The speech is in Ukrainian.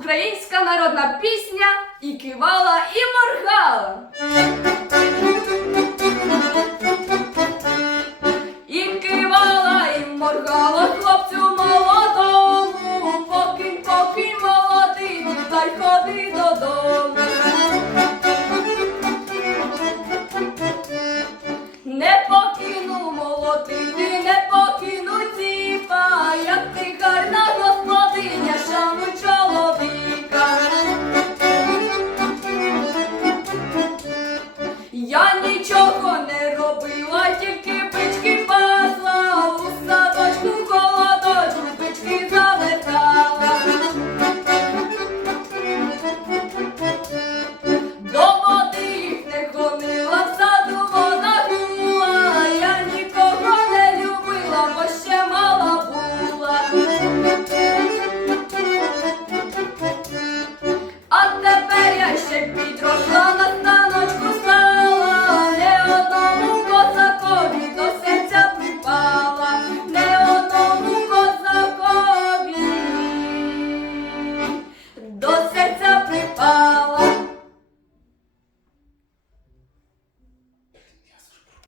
Українська народна пісня і кивала, і моргала. І кивала, і моргала хлопцю молодому, покинь, покинь молодий, та й ходи додому. робила тільки.